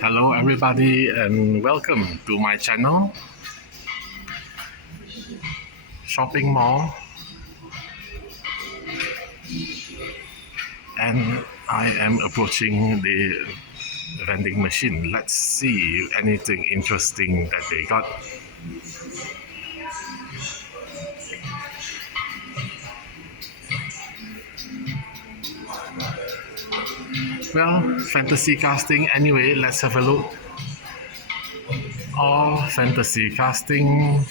Hello, everybody, and welcome to my channel, Shopping Mall. And I am approaching the vending machine. Let's see anything interesting that they got. Well, fantasy casting anyway, let's have a look. All fantasy casting,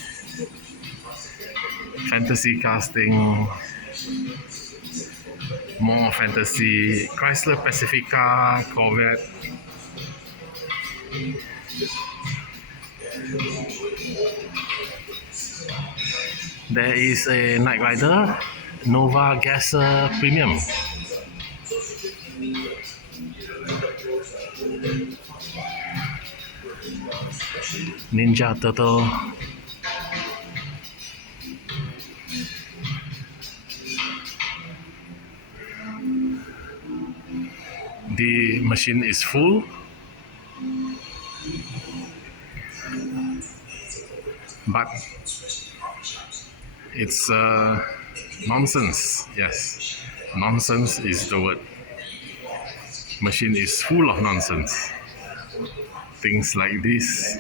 more fantasy, Chrysler Pacifica, Corvette. There is a Knight Rider, Nova Gasser Premium. Ninja Turtle. The machine is full. But it's nonsense. Yes, nonsense is the word. Machine is full of nonsense. Things like this.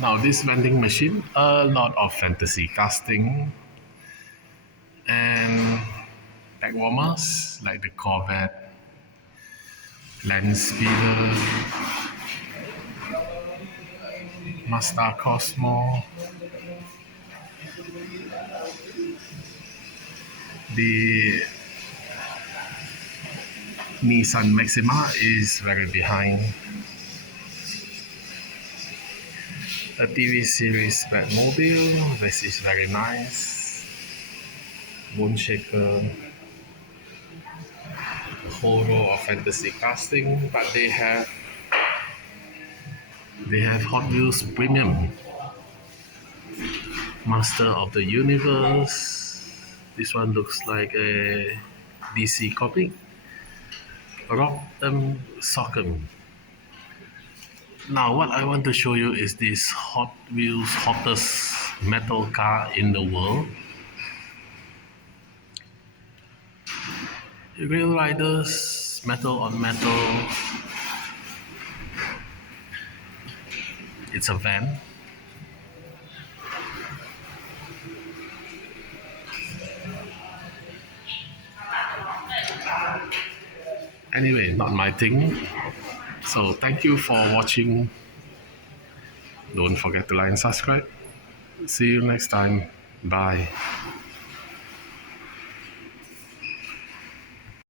Now this vending machine, a lot of fantasy casting and bag warmers like the Corvette, Land Speeder, Mazda Cosmo, the Nissan Maxima is very behind. A TV series Batmobile, this is very nice. Moonshaker, a whole row of fantasy casting, but they have Hot Wheels Premium, Master of the Universe. This one looks like a DC comic. Rock'em Sock'em. Now what I want to show you is this Hot Wheels hottest metal car in the world. Real Riders, metal on metal. It's a van. Anyway, not my thing. So thank you for watching. Don't forget to like and subscribe. See you next time. Bye.